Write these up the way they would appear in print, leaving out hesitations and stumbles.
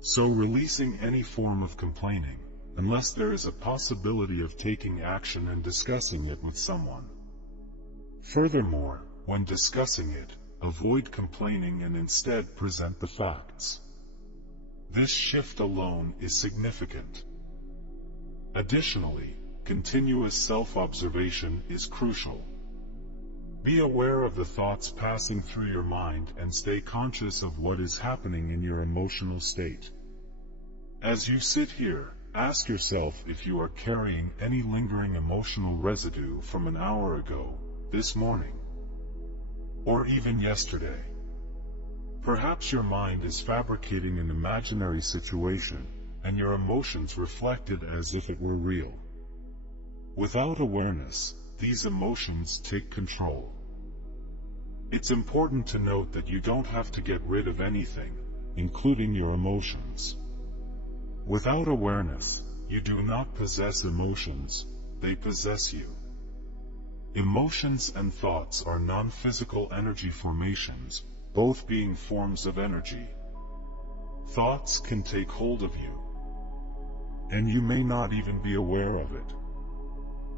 So releasing any form of complaining, unless there is a possibility of taking action and discussing it with someone. Furthermore, when discussing it, avoid complaining and instead present the facts. This shift alone is significant. Additionally, continuous self-observation is crucial. Be aware of the thoughts passing through your mind and stay conscious of what is happening in your emotional state. As you sit here, ask yourself if you are carrying any lingering emotional residue from an hour ago, this morning, or even yesterday. Perhaps your mind is fabricating an imaginary situation, and your emotions reflected as if it were real. Without awareness, these emotions take control. It's important to note that you don't have to get rid of anything, including your emotions. Without awareness, you do not possess emotions, they possess you. Emotions and thoughts are non-physical energy formations, both being forms of energy. Thoughts can take hold of you, and you may not even be aware of it.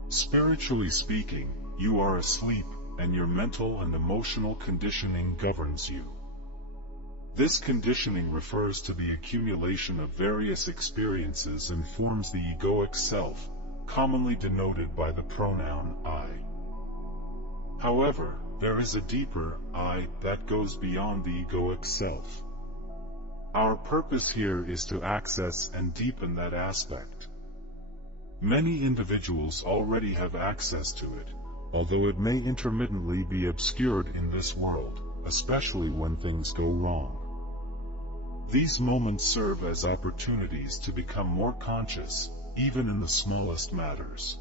Spiritually speaking, you are asleep, and your mental and emotional conditioning governs you. This conditioning refers to the accumulation of various experiences and forms the egoic self, commonly denoted by the pronoun I. However, there is a deeper I that goes beyond the egoic self. Our purpose here is to access and deepen that aspect. Many individuals already have access to it, although it may intermittently be obscured in this world, especially when things go wrong. These moments serve as opportunities to become more conscious, even in the smallest matters.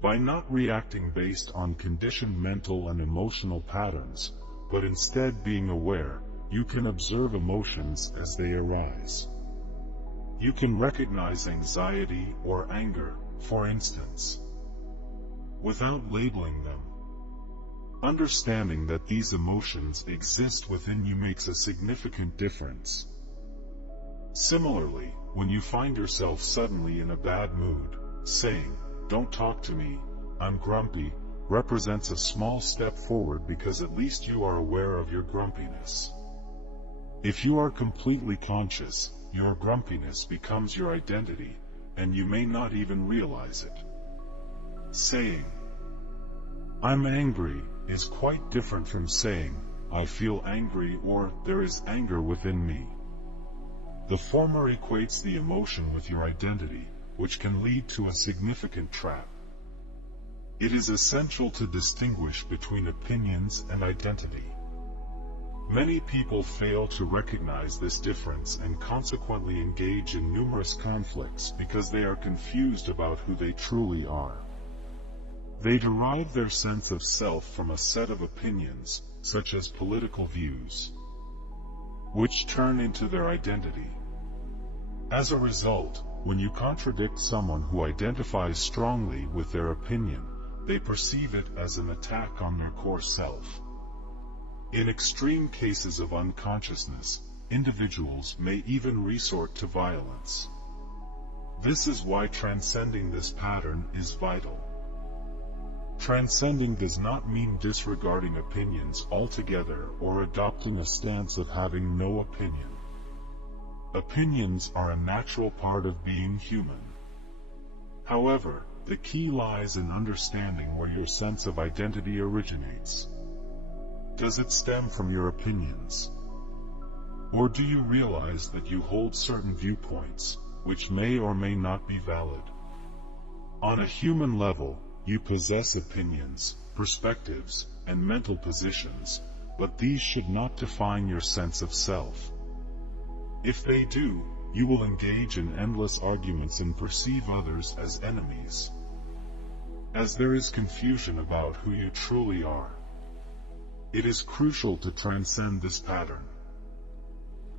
By not reacting based on conditioned mental and emotional patterns, but instead being aware, you can observe emotions as they arise. You can recognize anxiety or anger, for instance, without labeling them. Understanding that these emotions exist within you makes a significant difference. Similarly, when you find yourself suddenly in a bad mood, saying, "Don't talk to me, I'm grumpy," represents a small step forward because at least you are aware of your grumpiness. If you are completely conscious, your grumpiness becomes your identity, and you may not even realize it. Saying, "I'm angry," is quite different from saying, "I feel angry" or "there is anger within me." The former equates the emotion with your identity, which can lead to a significant trap. It is essential to distinguish between opinions and identity. Many people fail to recognize this difference and consequently engage in numerous conflicts because they are confused about who they truly are. They derive their sense of self from a set of opinions, such as political views, which turn into their identity. As a result, when you contradict someone who identifies strongly with their opinion, they perceive it as an attack on their core self. In extreme cases of unconsciousness, individuals may even resort to violence. This is why transcending this pattern is vital. Transcending does not mean disregarding opinions altogether or adopting a stance of having no opinion. Opinions are a natural part of being human. However, the key lies in understanding where your sense of identity originates. Does it stem from your opinions? Or do you realize that you hold certain viewpoints, which may or may not be valid? On a human level, you possess opinions, perspectives, and mental positions, but these should not define your sense of self. If they do, you will engage in endless arguments and perceive others as enemies, as there is confusion about who you truly are. It is crucial to transcend this pattern.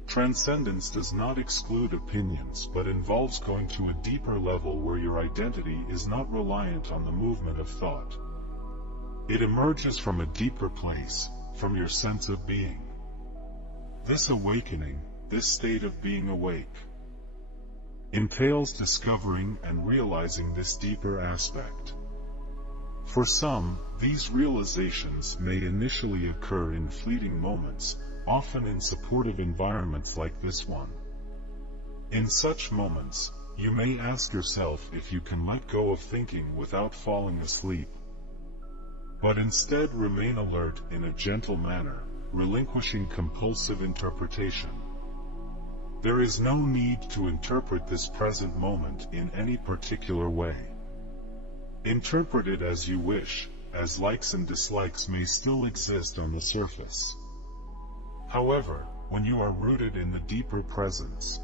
Transcendence does not exclude opinions but involves going to a deeper level where your identity is not reliant on the movement of thought. It emerges from a deeper place, from your sense of being. This awakening, this state of being awake, entails discovering and realizing this deeper aspect. For some, these realizations may initially occur in fleeting moments, often in supportive environments like this one. In such moments, you may ask yourself if you can let go of thinking without falling asleep, but instead remain alert in a gentle manner, relinquishing compulsive interpretation. There is no need to interpret this present moment in any particular way. Interpret it as you wish, as likes and dislikes may still exist on the surface. However, when you are rooted in the deeper presence,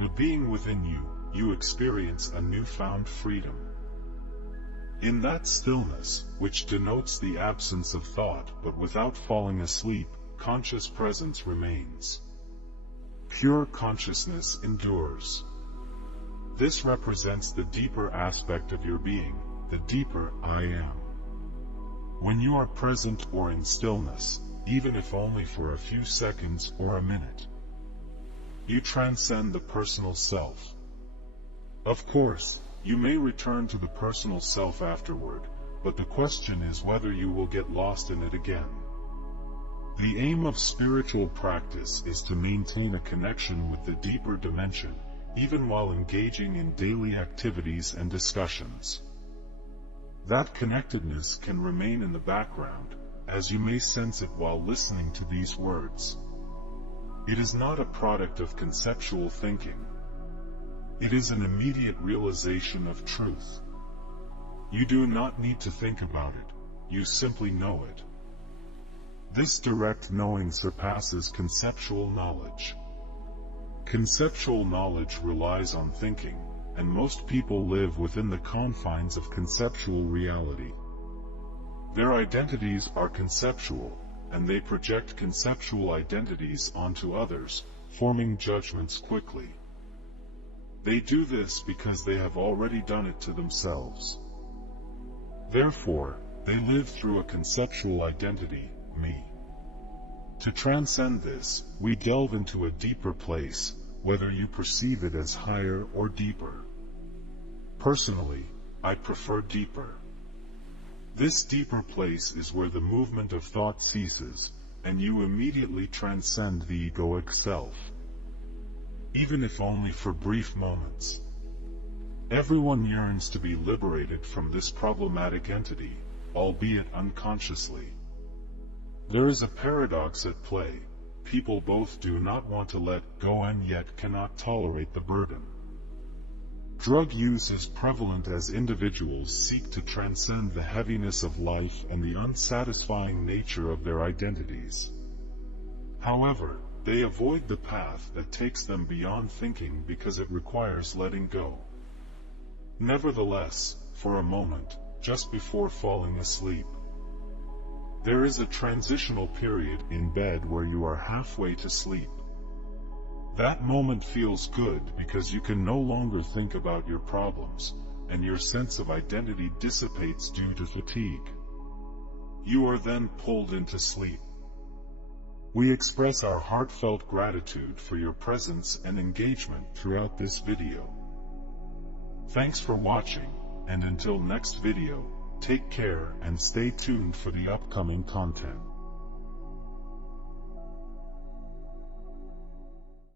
the being within you, you experience a newfound freedom. In that stillness, which denotes the absence of thought but without falling asleep, conscious presence remains. Pure consciousness endures. This represents the deeper aspect of your being, the deeper I am. When you are present or in stillness, even if only for a few seconds or a minute, you transcend the personal self. Of course, you may return to the personal self afterward, but the question is whether you will get lost in it again. The aim of spiritual practice is to maintain a connection with the deeper dimension, even while engaging in daily activities and discussions. That connectedness can remain in the background, as you may sense it while listening to these words. It is not a product of conceptual thinking. It is an immediate realization of truth. You do not need to think about it, you simply know it. This direct knowing surpasses conceptual knowledge. Conceptual knowledge relies on thinking, and most people live within the confines of conceptual reality. Their identities are conceptual, and they project conceptual identities onto others, forming judgments quickly. They do this because they have already done it to themselves. Therefore, they live through a conceptual identity, me. To transcend this, we delve into a deeper place, whether you perceive it as higher or deeper. Personally, I prefer deeper. This deeper place is where the movement of thought ceases, and you immediately transcend the egoic self. Even if only for brief moments. Everyone yearns to be liberated from this problematic entity, albeit unconsciously. There is a paradox at play. People both do not want to let go and yet cannot tolerate the burden. Drug use is prevalent as individuals seek to transcend the heaviness of life and the unsatisfying nature of their identities. However, they avoid the path that takes them beyond thinking because it requires letting go. Nevertheless, for a moment, just before falling asleep, there is a transitional period in bed where you are halfway to sleep. That moment feels good because you can no longer think about your problems, and your sense of identity dissipates due to fatigue. You are then pulled into sleep. We express our heartfelt gratitude for your presence and engagement throughout this video. Thanks for watching, and until next video, take care and stay tuned for the upcoming content.